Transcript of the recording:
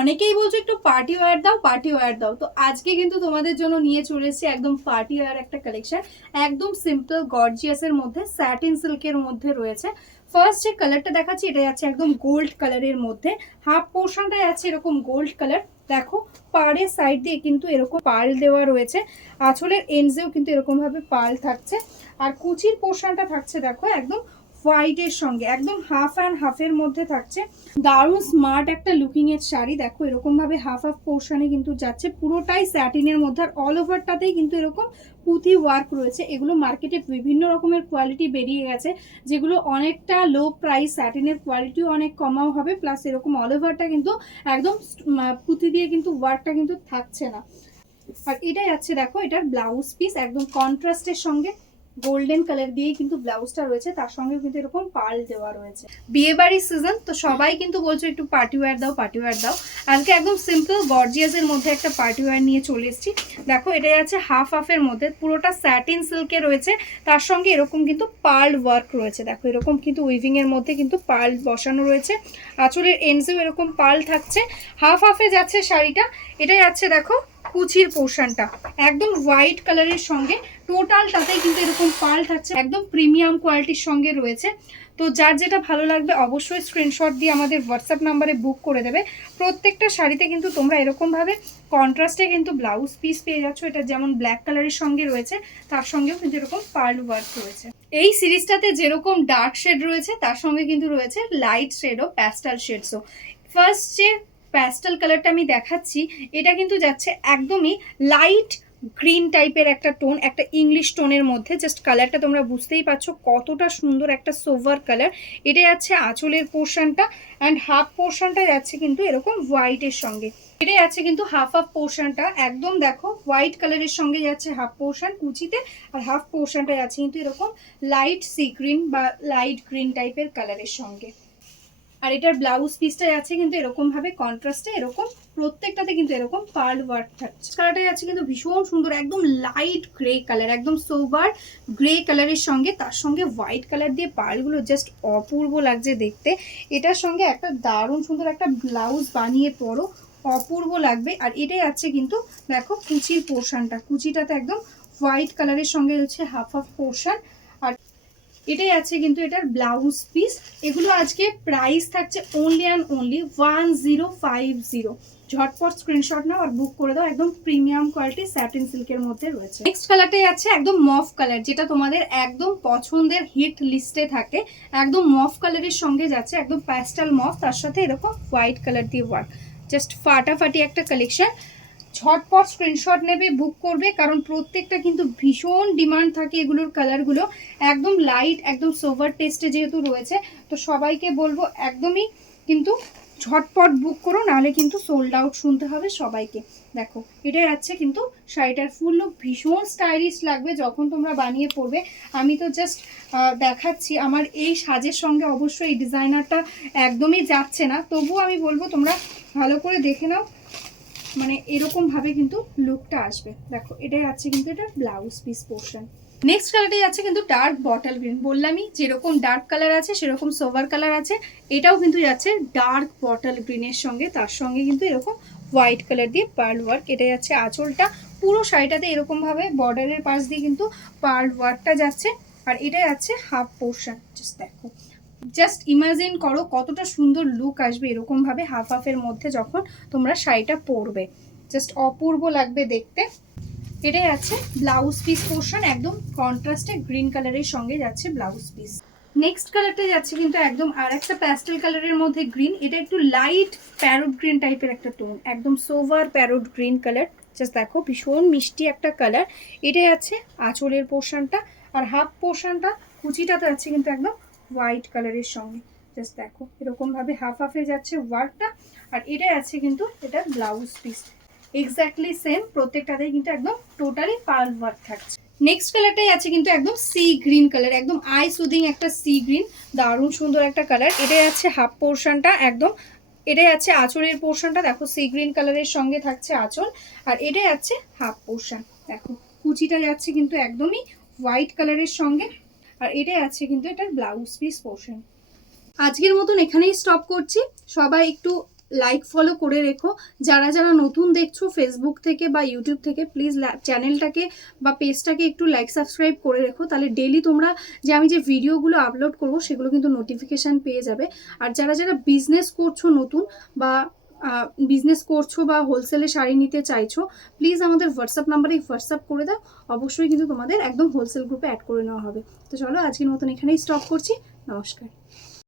অনেকেই বলছো একটু পার্টি ওয়্যার দাও, পার্টি ওয়্যার দাও। তো আজকে কিন্তু তোমাদের জন্য নিয়ে চলে এসেছি একদম পার্টি ওয়্যার একটা কালেকশন। একদম সিম্পল গর্জিয়াসের মধ্যে, স্যাটিন সিল্কের মধ্যে রয়েছে। ফার্স্ট যে কালারটা দেখাচ্ছি এটা যাচ্ছে একদম গোল্ড কালারের মধ্যে। হাফ পোর্শনটা যাচ্ছে এরকম গোল্ড কালার। দেখো পাড়ের সাইড দিয়ে কিন্তু এরকম পার্ল দেওয়া রয়েছে, আঁচলের এন্ডসেও কিন্তু এরকম ভাবে পার্ল থাকছে। আর কুচির পোর্শনটা থাকছে দেখো একদম হোয়াইটের সঙ্গে, একদম হাফ অ্যান্ড হাফের মধ্যে থাকছে। দারুণ স্মার্ট একটা লুকিং এর শাড়ি। দেখো এরকম ভাবে হাফ হাফ পোর্শনে কিন্তু যাচ্ছে, পুরোটাই স্যাটিনের মধ্যে। আর অল ওভারটাতেই কিন্তু এরকম পুঁথি ওয়ার্ক রয়েছে। এগুলো মার্কেটে বিভিন্ন রকমের কোয়ালিটি বেরিয়ে গেছে, যেগুলো অনেকটা লো প্রাইস, স্যাটিনের কোয়ালিটিও অনেক কমাও হবে, প্লাস এরকম অল ওভারটা কিন্তু একদম পুঁথি দিয়ে কিন্তু ওয়ার্কটা কিন্তু থাকছে না। আর এটাই আছে দেখো এটার ব্লাউজ পিস, একদম কন্ট্রাস্টের সঙ্গে গোল্ডেন কালার দিয়ে কিন্তু ব্লাউজটা রয়েছে, তার সঙ্গে কিন্তু এরকম পার্ল দেওয়া রয়েছে। বিয়ে বাড়ির সিজন তো সবাই কিন্তু বলছো একটু পার্টি ওয়্যার দাও, পার্টি ওয়্যার দাও। আজকে একদম সিম্পল গর্জিয়াসের মধ্যে একটা পার্টি ওয়্যার নিয়ে চলে এসেছি। দেখো এটা আছে হাফ হাফের মধ্যে, পুরোটা স্যাটিন সিল্কে রয়েছে, তার সঙ্গে এরকম কিন্তু পার্ল ওয়ার্ক রয়েছে। দেখো এরকম কিন্তু উইভিং এর মধ্যে কিন্তু পার্ল বসানো রয়েছে, আঁচলের এন্ডসেও এরকম পার্ল থাকছে। হাফ হাফে যাচ্ছে শাড়িটা। এটা যাচ্ছে দেখো কুচির পোর্শনটা একদম হোয়াইট কালারের সঙ্গে, টোটালটাতেই কিন্তু এরকম পার্ল থাকছে, একদম প্রিমিয়াম কোয়ালিটির সঙ্গে রয়েছে। তো যার যেটা ভালো লাগবে অবশ্যই স্ক্রিনশট দিয়ে আমাদের হোয়াটসঅ্যাপ নাম্বারে বুক করে দেবে। প্রত্যেকটা শাড়িতে কিন্তু তোমরা এরকমভাবে কন্ট্রাস্টে কিন্তু ব্লাউজ পিস পেয়ে যাচ্ছ। এটা যেমন ব্ল্যাক কালারের সঙ্গে রয়েছে, তার সঙ্গেও কিন্তু এরকম পার্ল ওয়ার্ক রয়েছে। এই সিরিজটাতে যেরকম ডার্ক শেড রয়েছে, তার সঙ্গে কিন্তু রয়েছে লাইট শেডও, প্যাস্টেল শেডসও। ফার্স্ট যে প্যাস্টেল কালারটা আমি দেখাচ্ছি, এটা কিন্তু যাচ্ছে একদমই লাইট গ্রিন টাইপের একটা টোন, একটা ইংলিশ টোনের মধ্যে। জাস্ট কালারটা তোমরা বুঝতেই পারছো কতটা সুন্দর একটা সোভার কালার। এটা যাচ্ছে আঁচলের পোর্শনটা, অ্যান্ড হাফ পোর্শনটা যাচ্ছে কিন্তু এরকম হোয়াইটের সঙ্গে। এটা যাচ্ছে কিন্তু হাফ হাফ পোর্শনটা একদম দেখো হোয়াইট কালারের সঙ্গে যাচ্ছে হাফ পোর্শন কুচিতে, আর হাফ পোর্শনটা যাচ্ছে কিন্তু এরকম লাইট সি গ্রিন বা লাইট গ্রিন টাইপের কালারের সঙ্গে। আর এটার ব্লাউজ পিসটা আছে কিন্তু এরকম ভাবে কন্ট্রাস্টে, এরকম প্রত্যেকটাতে কিন্তু এরকম পার্ল ওয়ার্ক থাকছে। কালারটা আছে কিন্তু ভীষণ সুন্দর, একদম লাইট গ্রে কালার, একদম সোবার গ্রে কালারের সঙ্গে তার সঙ্গে হোয়াইট কালার দিয়ে পার্লগুলো জাস্ট অপূর্ব লাগছে দেখতে। এটার সঙ্গে একটা দারুণ সুন্দর একটা ব্লাউজ বানিয়ে পরো, অপূর্ব লাগবে। আর এটাই আছে কিন্তু দেখো কুচির পোর্শনটা, কুচিটাতে একদম হোয়াইট কালারের সঙ্গে হচ্ছে হাফ হাফ পোর্শন। আর এটাই আছে কিন্তু এটার ব্লাউজ পিস। এগুলো আজকে প্রাইস থাকছে অনলি অ্যান্ড অনলি 1050। ঝটপট স্ক্রিনশট নাও আর বুক করে দাও, একদম প্রিমিয়াম কোয়ালিটি স্যাটিন সিল্কের মধ্যে রয়েছে। নেক্সট কালারটাই আছে একদম মফ কালার, যেটা তোমাদের একদম পছন্দের হিট লিস্টে থাকে। একদম মফ কালারের সঙ্গে যাচ্ছে একদম প্যাস্টেল মফ, তার সাথে এরকম হোয়াইট কালার দিয়ে ওয়ার্ক। জাস্ট ফাটাফাটি একটা কালেকশন। ঝটপট স্ক্রিনশট নেবে, বুক করবে, কারণ প্রত্যেকটা কিন্তু ভীষণ ডিমান্ড থাকে এগুলোর কালারগুলো। একদম লাইট, একদম সোভার টেস্টে যেহেতু রয়েছে, তো সবাইকে বলবো একদমই কিন্তু ঝটপট বুক করো, নাহলে কিন্তু সোল্ড আউট শুনতে হবে সবাইকে। দেখো এটাই আছে কিন্তু শাড়িটার ফুল লুক, ভীষণ স্টাইলিশ লাগবে যখন তোমরা বানিয়ে পরবে। আমি তো জাস্ট দেখাচ্ছি, আমার এই সাজের সঙ্গে অবশ্যই এই ডিজাইনারটা একদমই যাচ্ছে না, তবুও আমি বলবো তোমরা ভালো করে দেখে নাও, মানে এরকম ভাবে কিন্তু লুকটা আসবে। দেখো এটাই আছে কিন্তু এটা ব্লাউজ পিস পোর্শন। নেক্সট কালারটাই আছে কিন্তু ডার্ক বটল গ্রিন। বললামই যেরকম ডার্ক কালার আছে সেরকম সোভার কালার আছে, এটাও কিন্তু যাচ্ছে ডার্ক বটল গ্রিনের সঙ্গে, তার সঙ্গে কিন্তু এরকম হোয়াইট কালার দিয়ে পার্ল ওয়ার্ক। এটা যাচ্ছে আঁচলটা, পুরো শাড়িটাতে এরকম ভাবে বর্ডারের পাশ দিয়ে কিন্তু পার্ল ওয়ার্কটা যাচ্ছে। আর এটাই আছে হাফ পোর্শন। জাস্ট দেখো, জাস্ট ইমাজিন করো কতটা সুন্দর লুক আসবে এরকম ভাবে হাফ হাফের মধ্যে যখন তোমরা শাড়িটা পরবে, জাস্ট অপূর্ব লাগবে দেখতে। এটাই আছে ব্লাউজ পিস পোর্শন, একদম কন্ট্রাস্টে গ্রিন কালারের সঙ্গে যাচ্ছে ব্লাউজ পিস। নেক্সট কালারটা যাচ্ছে কিন্তু একদম আর একটা প্যাস্টেল কালারের মধ্যে গ্রিন। এটা একটু লাইট প্যারোট গ্রিন টাইপের একটা টোন, একদম sober parrot green colour. Just দেখো ভীষণ মিষ্টি একটা কালার। এটাই আছে আঁচলের পোর্শনটা, আর হাফ পোর্শনটা কুচিটাতে আছে কিন্তু একদম হোয়াইট কালারের সঙ্গে। জাস্ট দেখো এরকম ভাবে হাফ হাফে যাচ্ছে ওয়ার্কটা। আর এটাই আছে কিন্তু এটা ব্লাউজ পিস, এক্স্যাক্টলি সেম, প্রত্যেকটাতেই কিন্তু একদম টোটালি পার্ল ওয়ার্ক থাকছে। নেক্সট কালারটাই আছে কিন্তু একদম সি গ্রিন কালার, একদম আই সুদিং একটা সি গ্রিন, দারুণ সুন্দর একটা কালার। এটাই আছে হাফ পোর্শনটা একদম, এটাই আছে আঁচলের পোর্শনটা। দেখো সি গ্রিন কালারের সঙ্গে থাকছে আঁচল, আর এটাই আছে হাফ পোর্শন। দেখো কুচিটা যাচ্ছে কিন্তু একদমই হোয়াইট কালারের সঙ্গে, আর এটাই আছে কিন্তু এটার ব্লাউজ পিস পোর্শন। আজকের মতন এখানেই স্টপ করছি। সবাই একটু লাইক ফলো করে রেখো। যারা যারা নতুন দেখছো ফেসবুক থেকে বা ইউটিউব থেকে, প্লিজ চ্যানেলটাকে বা পেজটাকে একটু লাইক সাবস্ক্রাইব করে রেখো, তাহলে ডেলি তোমরা যে আমি যে ভিডিওগুলো আপলোড করবো সেগুলো কিন্তু নোটিফিকেশান পেয়ে যাবে। আর যারা যারা বিজনেস করছো নতুন বা বিজনেস করছো বা হোলসেলে শাড়ি নিতে চাইছো, প্লিজ আমাদের হোয়াটসঅ্যাপ নাম্বারে হোয়াটসঅ্যাপ করে দাও, অবশ্যই কিন্তু তোমাদের একদম হোলসেল গ্রুপে অ্যাড করে নেওয়া হবে। তো চলো আজকের মতন এখানেই স্টপ করছি, নমস্কার।